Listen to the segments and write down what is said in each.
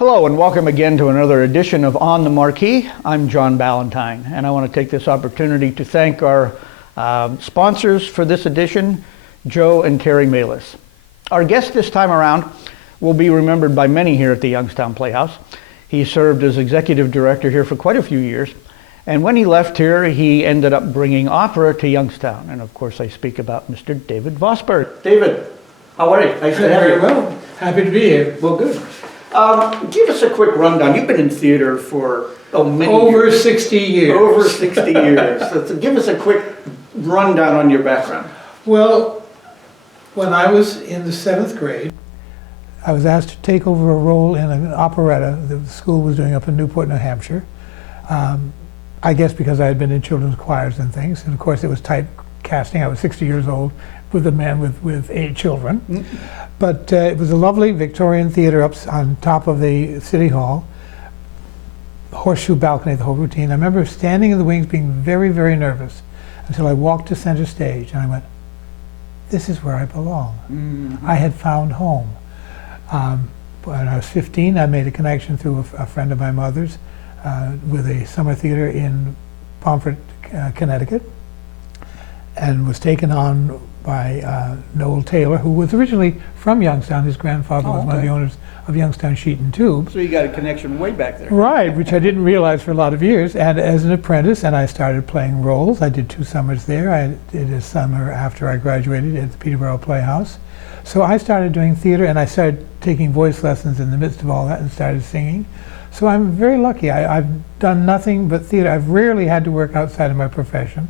Hello and welcome again to another edition of On the Marquee. I'm John Ballantyne, and I want to take this opportunity to thank our sponsors for this edition, Joe and Terry Malis. Our guest this time around will be remembered by many here at the Youngstown Playhouse. He served as executive director here for quite a few years, and when he left here, he ended up bringing opera to Youngstown. And of course, I speak about Mr. David Vosburgh. David, how are you? Nice to have you. Very well. Happy to be here. Well, good. Give us a quick rundown. You've been in theater for many Over years. 60 years. Over 60 years. So give us a quick rundown on your background. Well, when I was in the 7th grade, I was asked to take over a role in an operetta that the school was doing up in Newport, New Hampshire. I guess because I had been in children's choirs and things, and of course it was typecasting. I was 60 years old with a man with 8 children. Mm-hmm. But it was a lovely Victorian theater up on top of the City Hall, horseshoe balcony, the whole routine. I remember standing in the wings being very, very nervous until I walked to center stage and I went, this is where I belong. Mm-hmm. I had found home. When I was 15, I made a connection through a friend of my mother's with a summer theater in Pomfret, Connecticut, and was taken on by Noel Taylor, who was originally from Youngstown. His grandfather was one of the owners of Youngstown Sheet and Tube. So you got a connection way back there. Right, which I didn't realize for a lot of years. And as an apprentice, and I started playing roles. I did 2 summers there. I did a summer after I graduated at the Peterborough Playhouse. So I started doing theater, and I started taking voice lessons in the midst of all that and started singing. So I'm very lucky. I've done nothing but theater. I've rarely had to work outside of my profession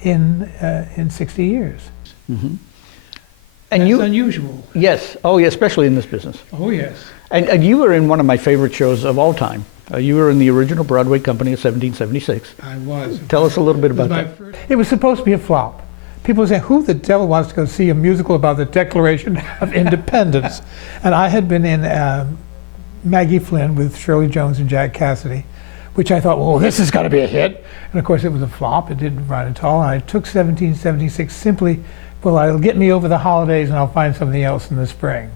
in 60 years. Mm-hmm. And that's unusual. Yes. Oh, yeah, especially in this business. Oh, yes. And you were in one of my favorite shows of all time. You were in the original Broadway company of 1776. I was. Tell us a little bit about that. It was supposed to be a flop. People say, who the devil wants to go see a musical about the Declaration of Independence? And I had been in Maggie Flynn with Shirley Jones and Jack Cassidy, which I thought, well, this has got to be a hit. And of course, it was a flop. It didn't run at all. And I took 1776 simply, well, it'll get me over the holidays and I'll find something else in the spring.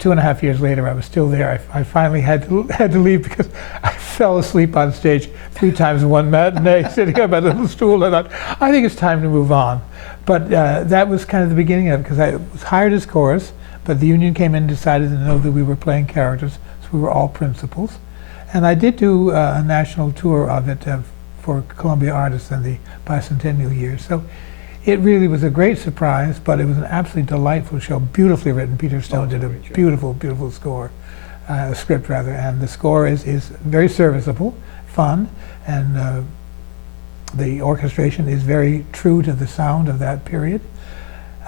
2.5 years later, I was still there. I finally had to leave because I fell asleep on stage 3 times in one matinee, sitting on my little stool. And I thought, I think it's time to move on. But that was kind of the beginning of it, because I was hired as chorus, but the union came in and decided to know that we were playing characters, so we were all principals. And I did do a national tour of it for Columbia Artists in the bicentennial year. So it really was a great surprise, but it was an absolutely delightful show, beautifully written. Peter Stone did a beautiful, beautiful script rather, and the score is very serviceable, fun, and the orchestration is very true to the sound of that period.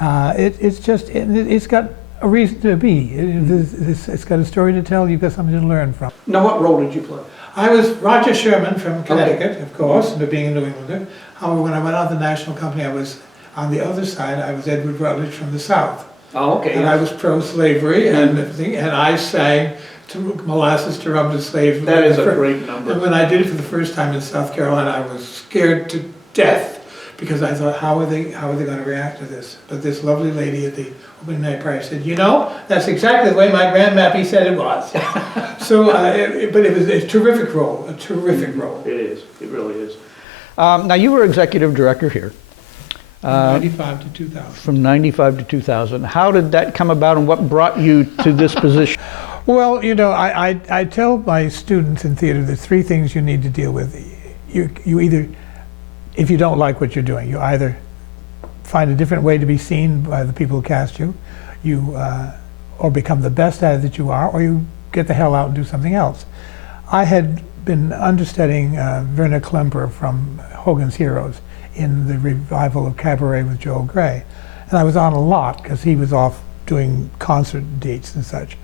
It's got a reason to be. It's got a story to tell. You've got something to learn from. Now, what role did you play? I was Roger Sherman from Connecticut, of course, and being a New Englander. However, when I went on the national company, I was on the other side. I was Edward Rutledge from the South. Oh, okay. And I was pro-slavery and everything, and I sang Molasses to Rum to Slave. That is a great number. And when I did it for the first time in South Carolina, I was scared to death, because I thought, how are they going to react to this? But this lovely lady at the opening night party said, you know, that's exactly the way my grandmappy said it was. So, but it was a terrific role, a terrific role. It is, it really is. Now, you were executive director here. From 95 to 2000. From 95 to 2000. How did that come about, and what brought you to this position? Well, you know, I tell my students in theater there's 3 things you need to deal with. You either, if you don't like what you're doing, you either find a different way to be seen by the people who cast you, or become the best at it that you are, or you get the hell out and do something else. I had been understudying Werner Klemperer from Hogan's Heroes in the revival of Cabaret with Joel Grey. And I was on a lot because he was off doing concert dates and such.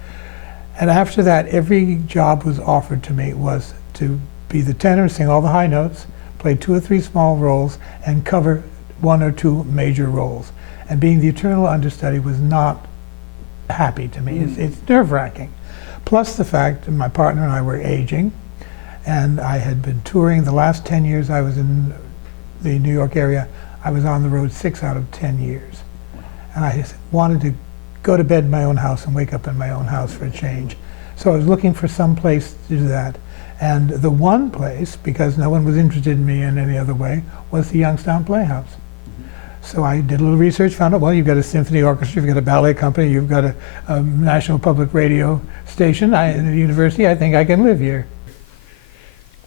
And after that, every job was offered to me was to be the tenor, sing all the high notes, play 2 or 3 small roles, and cover 1 or 2 major roles. And being the eternal understudy was not happy to me. It's nerve-wracking. Plus the fact that my partner and I were aging, and I had been touring. The last 10 years I was in the New York area, I was on the road 6 out of 10 years. And I just wanted to go to bed in my own house and wake up in my own house for a change. So I was looking for some place to do that. And the one place, because no one was interested in me in any other way, was the Youngstown Playhouse. So I did a little research, found out, well, you've got a symphony orchestra, you've got a ballet company, you've got a national public radio station, in the university, I think I can live here.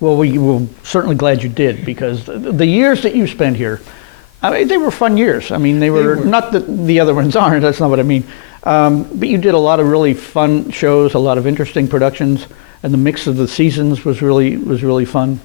Well, we're certainly glad you did, because the years that you spent here, I mean, they were fun years. I mean, they were not that the other ones aren't, that's not what I mean. But you did a lot of really fun shows, a lot of interesting productions, and the mix of the seasons was really fun.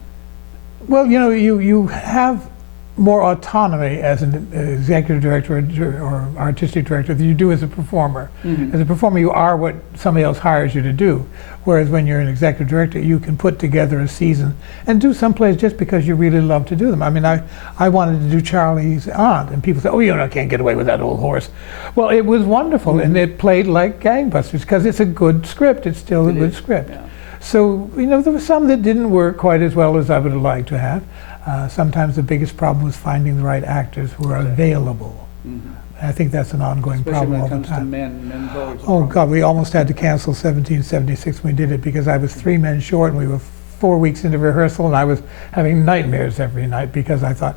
Well, you know, you have more autonomy as an executive director or artistic director than you do as a performer. As a performer, you are what somebody else hires you to do. Whereas when you're an executive director, you can put together a season and do some plays just because you really love to do them. I mean, I wanted to do Charlie's Aunt, and people say, oh, you know, I can't get away with that old horse. Well, it was wonderful, and it played like gangbusters because it's a good script. It's still a good script. Yeah. So, you know, there were some that didn't work quite as well as I would have liked to have. Sometimes the biggest problem was finding the right actors who are available. I think that's an ongoing problem all the time. Especially when it comes to men always Oh God, we almost had to cancel 1776 when we did it because I was 3 men short and we were 4 weeks into rehearsal and I was having nightmares every night because I thought,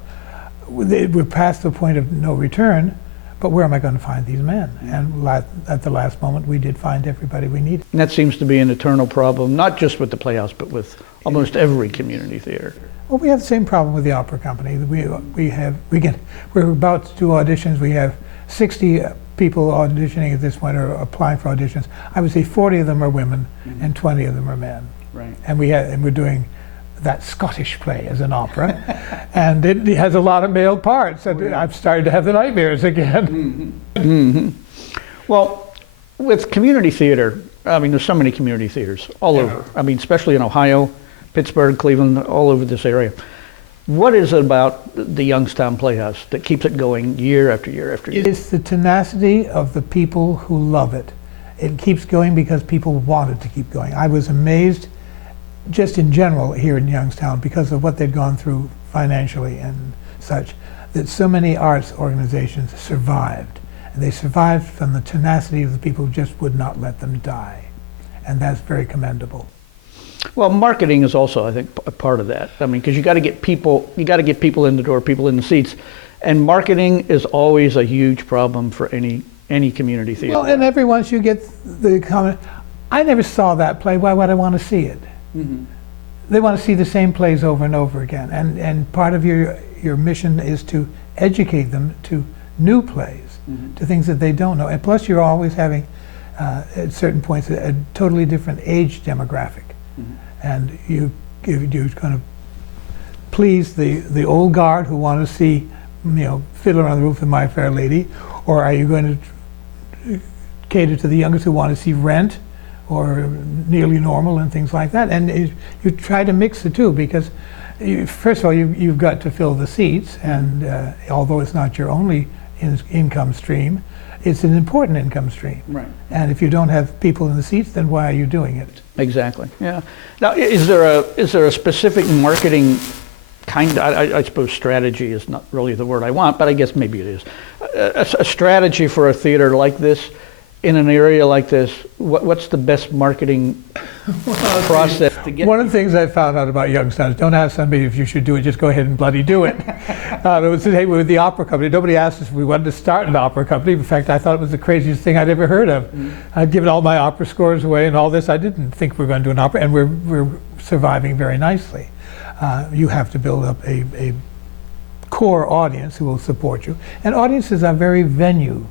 we're past the point of no return, but where am I going to find these men? And at the last moment, we did find everybody we needed. And that seems to be an eternal problem, not just with the Playhouse, but with almost every community theater. Well, we have the same problem with the opera company. We're about to do auditions. We have 60 people auditioning at this point or applying for auditions. I would say 40 of them are women and 20 of them are men. Right. And we're doing that Scottish play as an opera, and it has a lot of male parts. And I've started to have the nightmares again. Well, with community theater, I mean, there's so many community theaters all over. I mean, especially in Ohio, Pittsburgh, Cleveland, all over this area. What is it about the Youngstown Playhouse that keeps it going year after year after year? It's the tenacity of the people who love it. It keeps going because people want it to keep going. I was amazed just in general here in Youngstown because of what they'd gone through financially and such, that so many arts organizations survived. And they survived from the tenacity of the people who just would not let them die. And that's very commendable. Well, marketing is also, I think, a part of that. I mean, because you got to get people in the door, people in the seats, and marketing is always a huge problem for any community theater. Well, and every once you get the comment, I never saw that play. Why would I want to see it? They want to see the same plays over and over again, and part of your mission is to educate them to new plays, to things that they don't know. And plus, you're always having at certain points a totally different age demographic. And you kind of please the old guard who want to see, you know, Fiddler on the Roof and My Fair Lady, or are you going to cater to the youngest who want to see Rent or Nearly Normal and things like that? And you try to mix the two because, first of all, you've got to fill the seats, and although it's not your only income stream, it's an important income stream. Right. And if you don't have people in the seats, then why are you doing it? Exactly. Yeah. Now, is there a specific marketing kind? I suppose strategy is not really the word I want, but I guess maybe it is. A strategy for a theater like this, in an area like this, what's the best marketing process to get? One of the things I found out about Youngstown is don't ask somebody if you should do it, just go ahead and bloody do it. It was the same with the opera company. Nobody asked us if we wanted to start an opera company. In fact, I thought it was the craziest thing I'd ever heard of. I'd given all my opera scores away and all this. I didn't think we were going to do an opera, and we're surviving very nicely. You have to build up a core audience who will support you. And audiences are very venue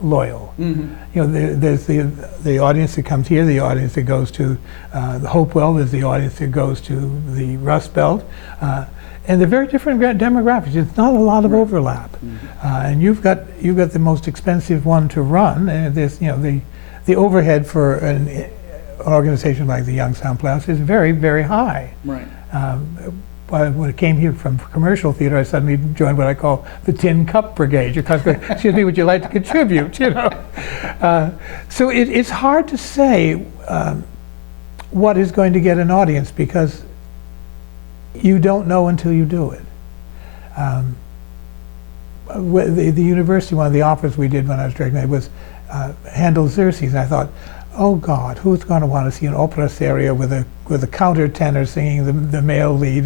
loyal. You know, there's the audience that comes here, the audience that goes to the Hopewell, there's the audience that goes to the Rust Belt, and they're very different demographics. It's not a lot of overlap, and you've got the most expensive one to run. There's, you know, the overhead for an organization like the Youngstown Playhouse is very, very high. Right. When I came here from commercial theater, I suddenly joined what I call the Tin Cup Brigade. Your customer, excuse me, would you like to contribute? You know, so it's hard to say what is going to get an audience because you don't know until you do it. The university, one of the offers we did when I was directing it was Handel's Xerxes, and I thought, oh God, who's going to want to see an opera seria with a countertenor singing the male lead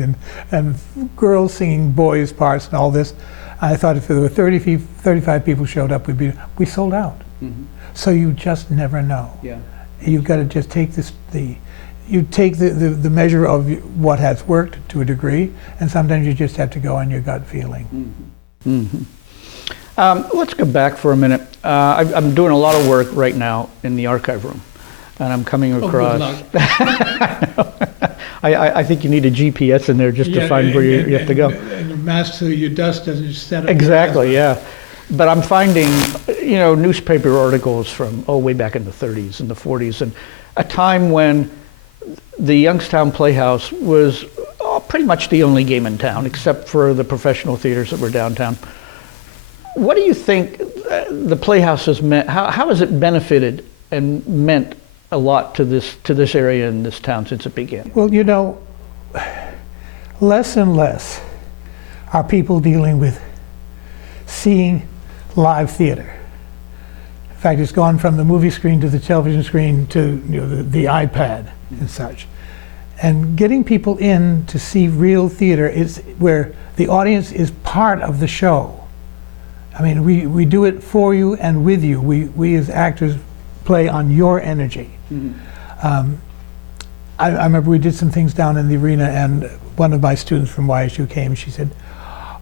and girls singing boys' parts and all this? I thought if there were 35 people showed up, we sold out. Mm-hmm. So you just never know. Yeah. You've got to just take you take the measure of what has worked to a degree, and sometimes you just have to go on your gut feeling. Mm-hmm. Mm-hmm. Let's go back for a minute. I'm doing a lot of work right now in the archive room, and I'm coming across. Good luck. I think you need a GPS in there just to find where you have to go. And a mask so your dust doesn't set up. Exactly, yeah. But I'm finding, newspaper articles from, way back in the 30s and the 40s, and a time when the Youngstown Playhouse was pretty much the only game in town, except for the professional theaters that were downtown. What do you think the Playhouse has meant? How has it benefited and meant a lot to this area in this town since it began? Well, less and less are people dealing with seeing live theater. In fact, it's gone from the movie screen to the television screen to the iPad and such. And getting people in to see real theater is where the audience is part of the show. I mean, we do it for you and with you. We as actors play on your energy. Mm-hmm. I remember we did some things down in the arena, and one of my students from YSU came. She said,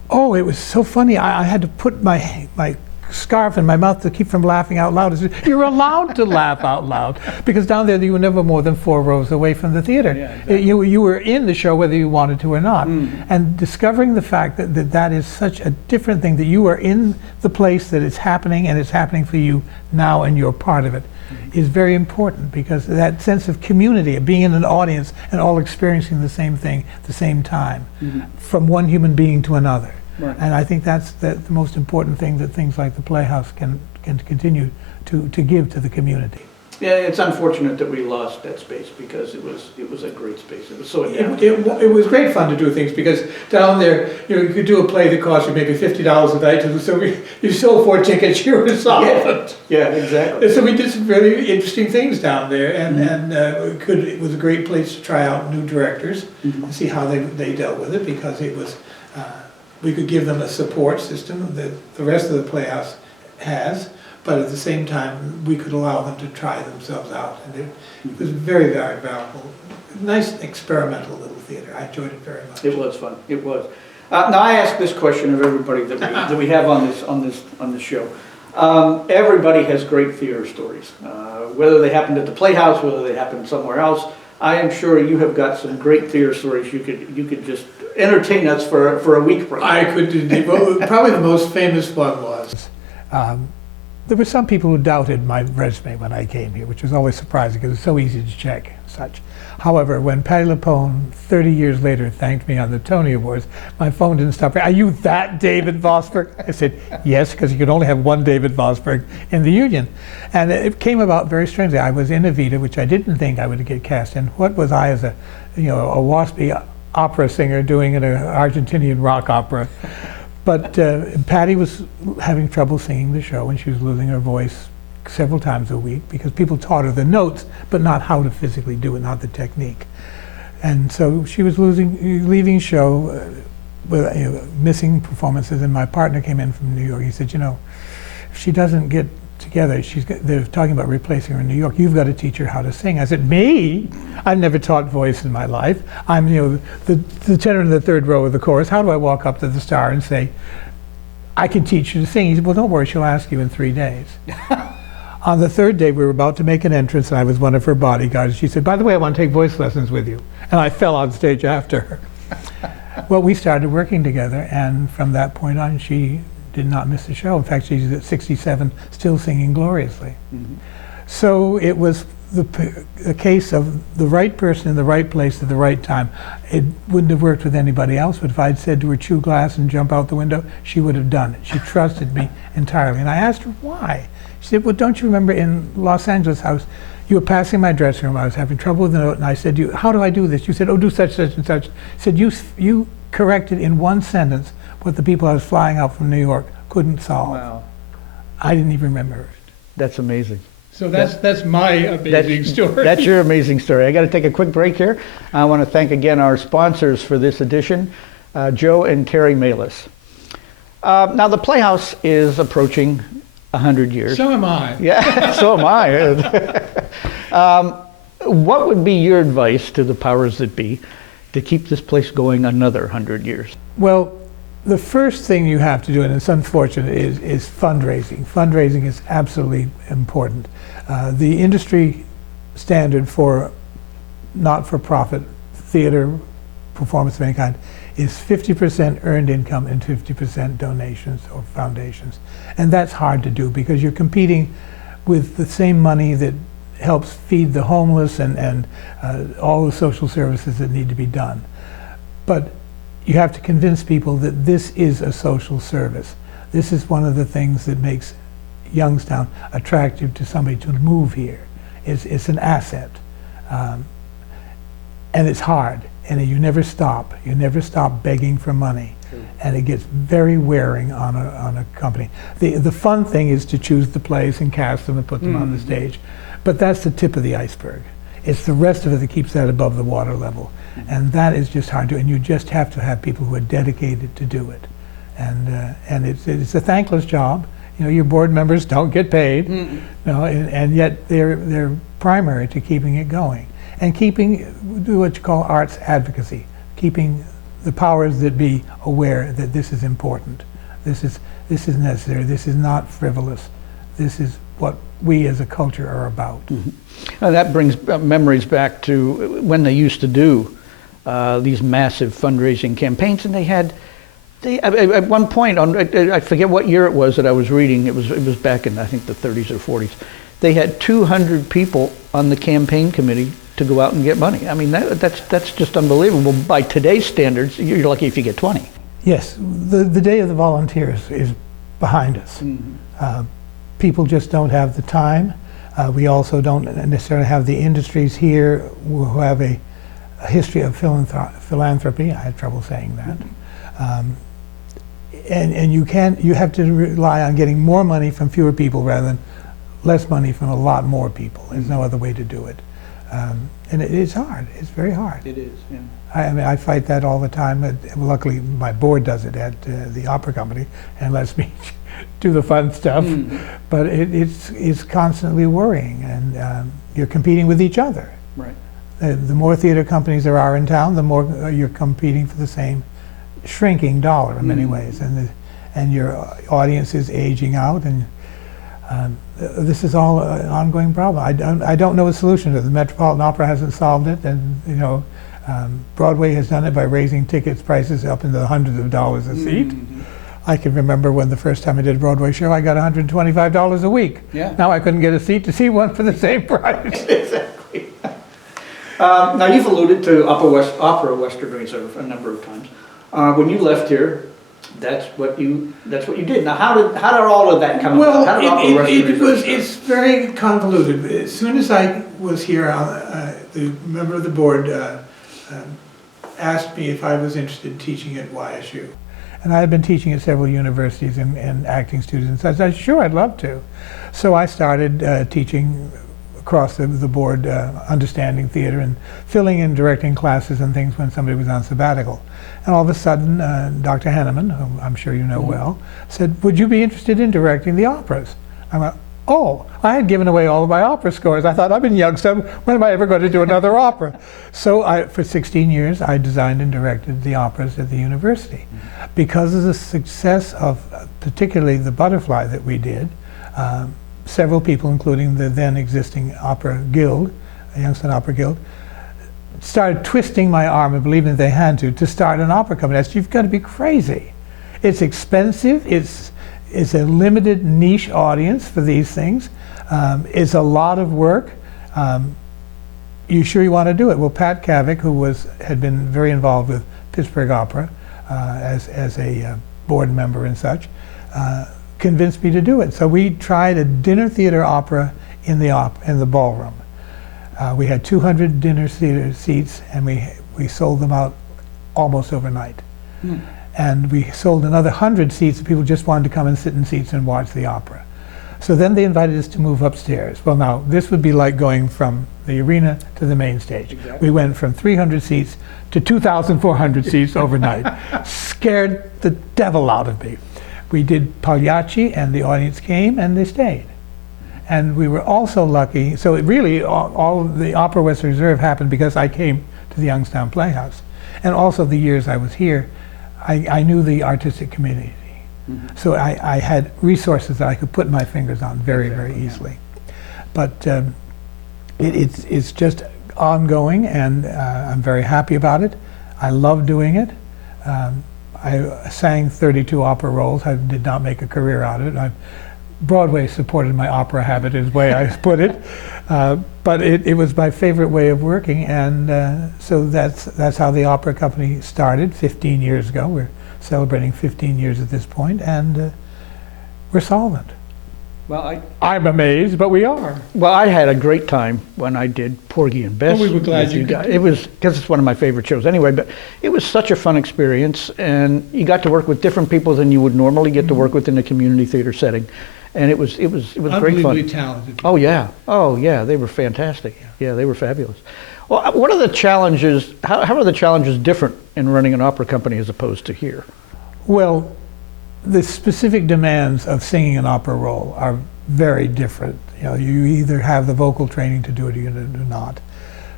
"Oh, it was so funny. I had to put my scarf in my mouth to keep from laughing out loud." I said, "You're allowed to laugh out loud, because down there you were never more than 4 rows away from the theater. Yeah, exactly. You were in the show whether you wanted to or not." Mm. And discovering the fact that is such a different thing, that you are in the place that it's happening, and it's happening for you now, and you're part of it, is very important, because that sense of community, of being in an audience and all experiencing the same thing at the same time, from one human being to another. Right. And I think that's the most important thing that things like the Playhouse can continue to give to the community. Yeah, it's unfortunate that we lost that space, because it was a great space. It was so it was great fun to do things, because down there, you could do a play that cost you maybe $50 a night, so you sold 4 tickets, you were solvent. Yeah, exactly. So we did some really interesting things down there, and it was a great place to try out new directors and see how they dealt with it, because it was we could give them a support system that the rest of the Playhouse has, but at the same time, we could allow them to try themselves out. And it was very, very valuable. Nice experimental little theater. I enjoyed it very much. It was fun. It was. Now I ask this question of everybody that we have on this show. Everybody has great theater stories, whether they happened at the Playhouse, whether they happened somewhere else. I am sure you have got some great theater stories you could just entertain us for a week. I could indeed. Well, probably the most famous one was. There were some people who doubted my resume when I came here, which was always surprising because it's so easy to check and such. However, when Patti LuPone, 30 years later, thanked me on the Tony Awards, my phone didn't stop ringing. "Are you that David Vosburgh?" I said, "Yes," because you could only have one David Vosburgh in the union. And it came about very strangely. I was in Evita, which I didn't think I would get cast in. What was I as a waspy opera singer doing in an Argentinian rock opera? But Patti was having trouble singing the show, and she was losing her voice several times a week because people taught her the notes, but not how to physically do it, not the technique. And so she was leaving show with missing performances, and my partner came in from New York. He said, if she doesn't get together, they're talking about replacing her in New York. You've got to teach her how to sing. I said, "Me? I've never taught voice in my life. I'm, the tenor in the third row of the chorus. How do I walk up to the star and say, I can teach you to sing?" He said, "Well, don't worry, she'll ask you in 3 days." On the third day, we were about to make an entrance, and I was one of her bodyguards. She said, "By the way, I want to take voice lessons with you." And I fell on stage after her. Well, we started working together, and from that point on, she did not miss a show. In fact, she's at 67, still singing gloriously. Mm-hmm. So it was the case of the right person in the right place at the right time. It wouldn't have worked with anybody else, but if I'd said to her, "Chew glass and jump out the window," she would have done it. She trusted me entirely. And I asked her why. She said, "Well, don't you remember in Los Angeles house, you were passing my dressing room, I was having trouble with the note, and I said, how do I do this?" You said, "Oh, do such, such, and such." I said, you corrected in one sentence what the people I was flying out from New York couldn't solve." Wow. I didn't even remember it. That's amazing. So that's my amazing story. That's your amazing story. I got to take a quick break here. I want to thank again our sponsors for this edition, Joe and Carrie Malis. Now the Playhouse is approaching 100 years. So am I. Yeah, so am I. What would be your advice to the powers that be to keep this place going another 100 years? Well, the first thing you have to do, and it's unfortunate, is fundraising. Fundraising is absolutely important. The industry standard for not-for-profit theater performance of any kind is 50% earned income and 50% donations or foundations. And that's hard to do because you're competing with the same money that helps feed the homeless and all the social services that need to be done. But you have to convince people that this is a social service. This is one of the things that makes Youngstown attractive to somebody to move here. It's an asset. And it's hard. And you never stop. You never stop begging for money. And it gets very wearing on a company. The fun thing is to choose the plays and cast them and put them on the stage. But that's the tip of the iceberg. It's the rest of it that keeps that above the water level. And that is just hard to do. And you just have to have people who are dedicated to do it. And it's a thankless job. You know, your board members don't get paid, you know, and yet they're primary to keeping it going. And do what you call arts advocacy, keeping the powers that be aware that this is important. This is necessary. This is not frivolous. This is what we as a culture are about. And that brings memories back to when they used to do these massive fundraising campaigns, and at one point, I forget what year it was that I was reading, it was back in I think the 30s or 40s, they had 200 people on the campaign committee to go out and get money. I mean, that's just unbelievable. By today's standards, you're lucky if you get 20. Yes, the day of the volunteers is behind us. People just don't have the time. We also don't necessarily have the industries here who have a history of philanthropy. I had trouble saying that. And you have to rely on getting more money from fewer people rather than less money from a lot more people. There's no other way to do it. And it's hard. It's very hard. It is, yeah. I mean, I fight that all the time. Luckily, my board does it at the opera company and lets me do the fun stuff. But it's constantly worrying, and you're competing with each other. Right. The more theater companies there are in town, the more you're competing for the same shrinking dollar in many ways, and your audience is aging out, and this is all an ongoing problem. I don't know a solution to it. The Metropolitan Opera hasn't solved it, and you know, Broadway has done it by raising tickets prices up into the hundreds of dollars a seat. I can remember when the first time I did a Broadway show, I got $125 a week. Yeah. Now I couldn't get a seat to see one for the same price. Exactly. Now you've alluded to Opera Western Reserve a number of times. When you left here, that's what you did. Now how did all of that come about? How did Opera Western Reserve start? It's very convoluted. As soon as I was here, the member of the board asked me if I was interested in teaching at YSU. And I had been teaching at several universities and acting students. I said, sure, I'd love to. So I started teaching across the board, understanding theater and filling in directing classes and things when somebody was on sabbatical. And all of a sudden, Dr. Henneman, whom I'm sure you know well, said, would you be interested in directing the operas? I went, oh, I had given away all of my opera scores. I thought, I'm in Youngstown, when am I ever going to do another opera? So for 16 years, I designed and directed the operas at the university. Because of the success of particularly the Butterfly that we did, several people, including the then existing Opera Guild, Youngstown Opera Guild, started twisting my arm and believing they had to start an opera company. I said, you've got to be crazy. It's expensive. It's a limited niche audience for these things. It's a lot of work. You sure you want to do it? Well, Pat Kavik, who had been very involved with Pittsburgh Opera as a board member and such, convinced me to do it. So we tried a dinner theater opera in the ballroom. We had 200 dinner theater seats, and we sold them out almost overnight. And we sold another 100 seats. People just wanted to come and sit in seats and watch the opera. So then they invited us to move upstairs. Well, now, this would be like going from the arena to the main stage. Exactly. We went from 300 seats to 2,400 seats overnight. Scared the devil out of me. We did Pagliacci, and the audience came, and they stayed. And we were also lucky, so it really, all of the Opera Western Reserve happened because I came to the Youngstown Playhouse. And also the years I was here, I knew the artistic community. Mm-hmm. So I had resources that I could put my fingers on very, very easily. But it's just ongoing, and I'm very happy about it. I love doing it. I sang 32 opera roles. I did not make a career out of it. Broadway supported my opera habit, is the way I put it. But it was my favorite way of working, and so that's how the opera company started 15 years ago. We're celebrating 15 years at this point, and we're solvent. Well, I'm amazed, but we are. Well, I had a great time when I did Porgy and Bess. Well, we were glad with you guys. could. It was, because it's one of my favorite shows anyway, but it was such a fun experience, and you got to work with different people than you would normally get to work with in a community theater setting. And it was great fun. Unbelievably talented. Oh yeah, they were fantastic. Yeah, they were fabulous. Well, what are the challenges? How are the challenges different in running an opera company as opposed to here? Well, the specific demands of singing an opera role are very different. You know, you either have the vocal training to do it or you do not.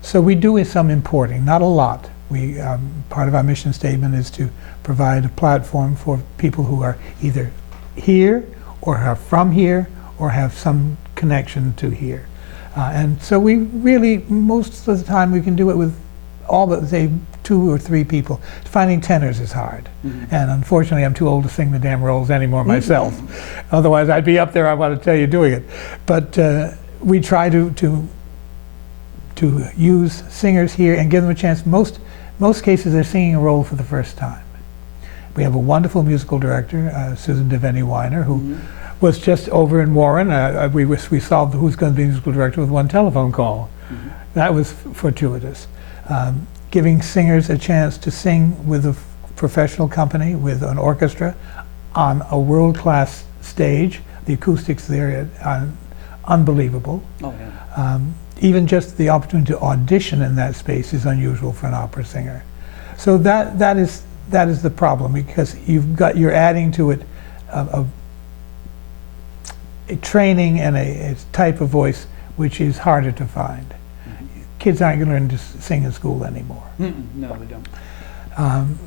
So we do some importing, not a lot. We part of our mission statement is to provide a platform for people who are either here or are from here or have some connection to here. And so we really, most of the time we can do it with all but say 2 or 3 people. Finding tenors is hard. Mm-hmm. And unfortunately I'm too old to sing the damn roles anymore myself. Mm-hmm. Otherwise I'd be up there, I want to tell you, doing it. But we try to use singers here and give them a chance. Most cases they're singing a role for the first time. We have a wonderful musical director, Susan Devaney Weiner, who was just over in Warren. We solved who's going to be musical director with one telephone call. Mm-hmm. That was fortuitous. Giving singers a chance to sing with a professional company, with an orchestra, on a world-class stage. The acoustics there are unbelievable. Oh, yeah. Even just the opportunity to audition in that space is unusual for an opera singer. So that is the problem, because you're adding to it a training and a type of voice which is harder to find. Mm-hmm. Kids aren't going to learn to sing in school anymore. No, they don't.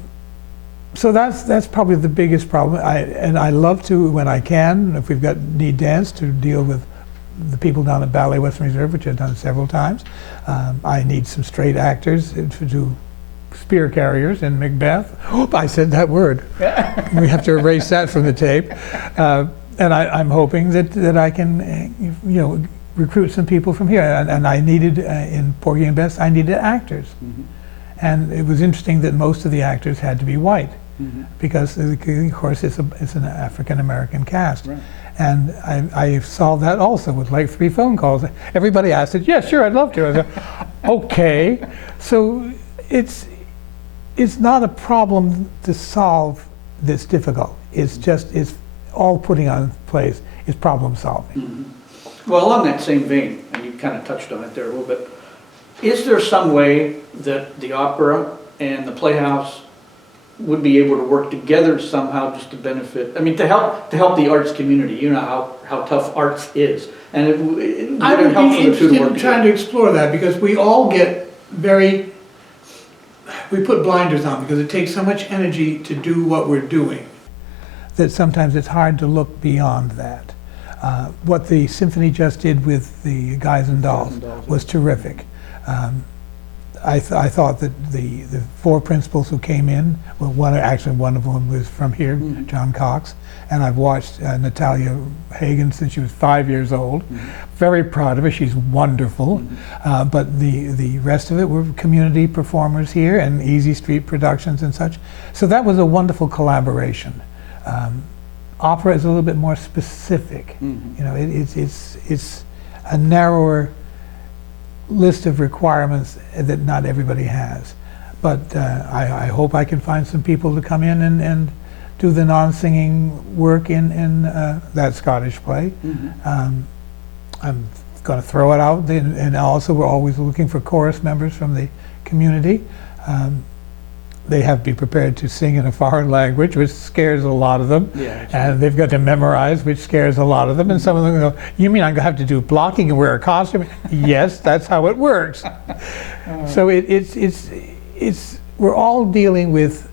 So that's probably the biggest problem. I love to, when I can, if we've got need dance, to deal with the people down at Ballet Western Reserve, which I've done several times. I need some straight actors to do spear carriers in Macbeth. Oop, I said that word. We have to erase that from the tape. And I'm hoping that I can, recruit some people from here. And I needed, in Porgy and Bess, I needed actors. Mm-hmm. And it was interesting that most of the actors had to be white, mm-hmm. because, of course, it's an African-American cast. Right. And I solved that also with like 3 phone calls. Everybody asked it, yes, sure, I'd love to. I said, okay. So it's not a problem to solve that's difficult. It's all putting on plays is problem solving. Mm-hmm. Well, along that same vein, and you kind of touched on it there a little bit, is there some way that the opera and the Playhouse would be able to work together somehow, just to benefit, to help the arts community? You know how tough arts is. And it would help for the two to work together. Trying to explore that, because we all get we put blinders on because it takes so much energy to do what we're doing that sometimes it's hard to look beyond that. What the symphony just did with the Guys and Dolls was terrific. I thought that the 4 principals who came in, well, one of them was from here, mm-hmm. John Cox, and I've watched Natalia Hagen since she was 5 years old. Mm-hmm. Very proud of her, she's wonderful. Mm-hmm. But the rest of it were community performers here and Easy Street Productions and such. So that was a wonderful collaboration. Opera is a little bit more specific. Mm-hmm. It's a narrower list of requirements that not everybody has. But I hope I can find some people to come in and do the non-singing work in that Scottish play. I'm going to throw it out, and also we're always looking for chorus members from the community. They have to be prepared to sing in a foreign language, which scares a lot of them. Yeah, and they've got to memorize, which scares a lot of them. And some of them go, "You mean I'm going to have to do blocking and wear a costume?" Yes, that's how it works. So we're all dealing with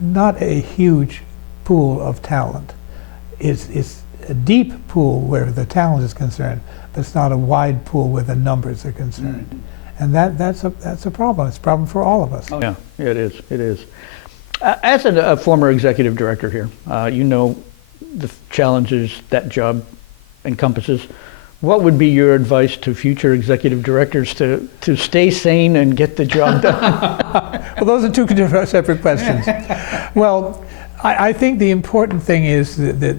not a huge pool of talent. It's a deep pool where the talent is concerned, but it's not a wide pool where the numbers are concerned. And that's a problem. It's a problem for all of us. Oh, yeah, it is. It is. As a former executive director here, you know the challenges that job encompasses. What would be your advice to future executive directors to stay sane and get the job done? Well, those are two separate questions. Well, I think the important thing is that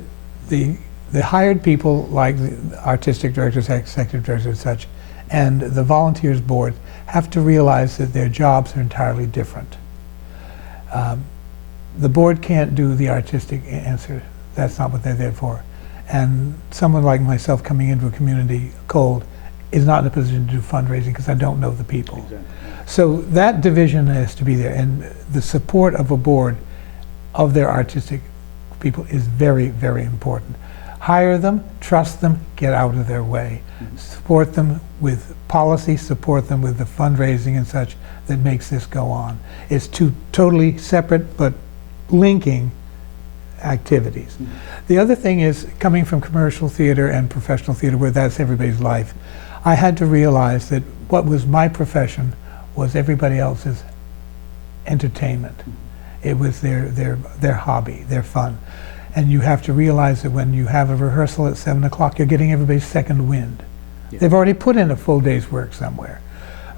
the hired people, like the artistic directors, executive directors and such, and the volunteers board have to realize that their jobs are entirely different. The board can't do the artistic answer. That's not what they're there for. And someone like myself coming into a community cold is not in a position to do fundraising because I don't know the people. Exactly. So that division has to be there, and the support of a board of their artistic people is very, very important. Hire them, trust them, get out of their way. Support them with policy, support them with the fundraising and such that makes this go on. It's two totally separate but linking activities. The other thing is, coming from commercial theater and professional theater where that's everybody's life, I had to realize that what was my profession was everybody else's entertainment. It was their hobby, their fun. And you have to realize that when you have a rehearsal at 7 o'clock, you're getting everybody's second wind. Yeah. They've already put in a full day's work somewhere.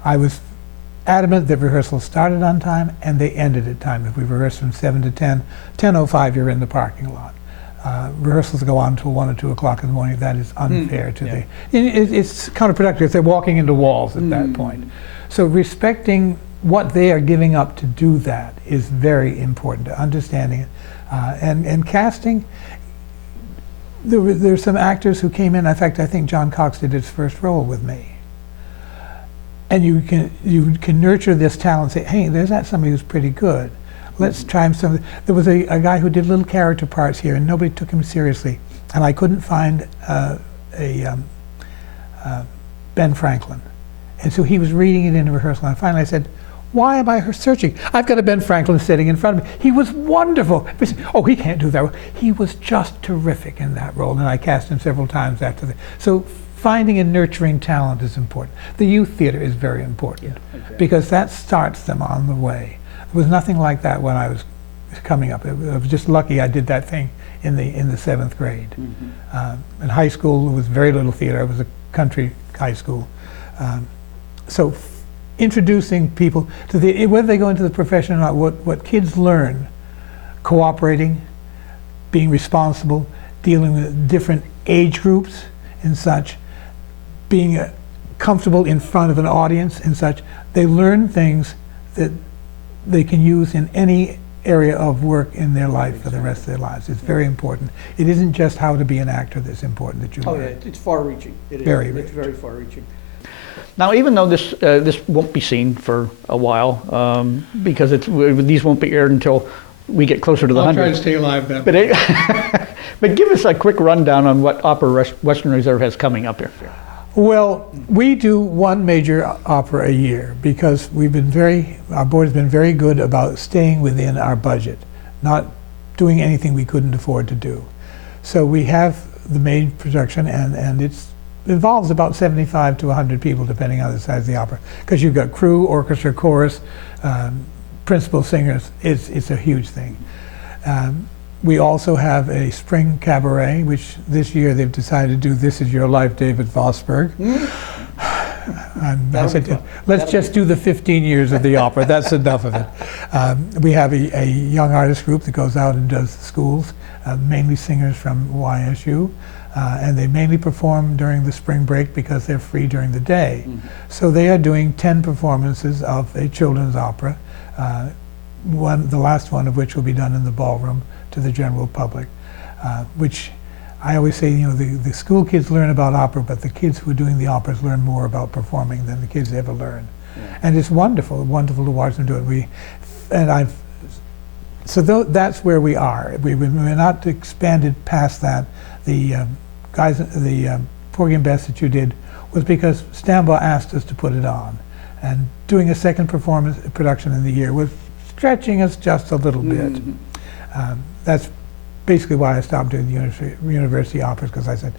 I was adamant that rehearsals started on time and they ended at time. If we rehearse from 7 to 10, 10:05 you're in the parking lot. Rehearsals go on until 1 or 2 o'clock in the morning. That is unfair to the... It's counterproductive. They're walking into walls at that point. So respecting what they are giving up to do that is very important, to understanding it. And casting, there's some actors who came in. In fact, I think John Cox did his first role with me. And you can nurture this talent and say, hey, there's that somebody who's pretty good. Let's try him some. There was a guy who did little character parts here, and nobody took him seriously. And I couldn't find Ben Franklin. And so he was reading it in a rehearsal, and finally I said, why am I searching? I've got a Ben Franklin sitting in front of me. He was wonderful. Oh, he can't do that. He was just terrific in that role, and I cast him several times after that. So finding and nurturing talent is important. The youth theater is very important, because that starts them on the way. There was nothing like that when I was coming up. I was just lucky I did that thing in the 7th grade. In high school, there was very little theater. It was a country high school. So introducing people to whether they go into the profession or not, what kids learn, cooperating, being responsible, dealing with different age groups and such, being comfortable in front of an audience and such, they learn things that they can use in any area of work in their life for the rest of their lives. It's very important. It isn't just how to be an actor that's important that you learn. Oh yeah, it's far-reaching. It's very far-reaching. Now, even though this won't be seen for a while, because these won't be aired until we get closer to the 100. I'll try to stay alive then. But give us a quick rundown on what Opera Western Reserve has coming up here. Well, we do one major opera a year because our board has been very good about staying within our budget, not doing anything we couldn't afford to do. So we have the main production, and it involves about 75 to 100 people, depending on the size of the opera, because you've got crew, orchestra, chorus, principal singers. It's a huge thing. We also have a spring cabaret, which this year they've decided to do This Is Your Life, David Vosburgh. I said, let's just do the 15 years of the opera. That's enough of it. We have a young artist group that goes out and does schools, mainly singers from YSU, and they mainly perform during the spring break because they're free during the day. So they are doing 10 performances of a children's opera. the last one of which will be done in the ballroom to the general public, which I always say, you know, the school kids learn about opera, but the kids who are doing the operas learn more about performing than the kids ever learn. Yeah. And it's wonderful to watch them do it. That's where we are. We're not expanded past that. The Porgy and Bess that you did was because Stambaugh asked us to put it on. And doing a second production in the year was stretching us just a little bit. That's basically why I stopped doing the university operas, because I said,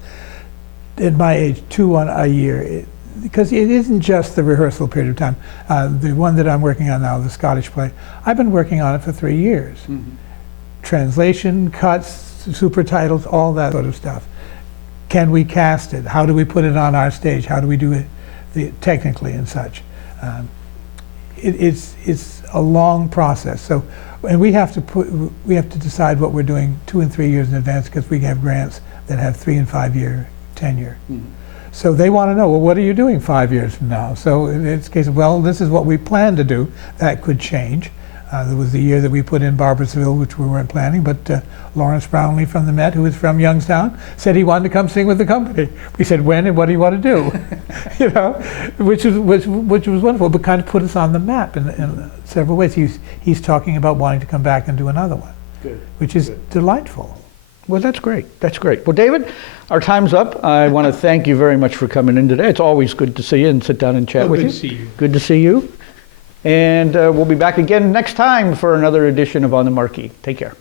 at my age, 2 on a year, because it isn't just the rehearsal period of time. The one that I'm working on now, the Scottish play, I've been working on it for 3 years. Translation, cuts, super titles, all that sort of stuff. Can we cast it? How do we put it on our stage? How do we do it technically and such? It's a long process. So, and we have to decide what we're doing 2 and 3 years in advance, because we have grants that have 3 and 5 year tenure. So they want to know, well, what are you doing 5 years from now? So it's a case of, well, this is what we plan to do. That could change. There was the year that we put in Barboursville, which we weren't planning, but Lawrence Brownlee from the Met, who is from Youngstown, said he wanted to come sing with the company. We said, when and what do you want to do? You know, which was wonderful, but kind of put us on the map in several ways. He's talking about wanting to come back and do another one, which is delightful. Well, that's great. That's great. Well, David, our time's up. I want to thank you very much for coming in today. It's always good to see you and sit down and chat with you. Good to see you. Good to see you. And we'll be back again next time for another edition of On the Marquee. Take care.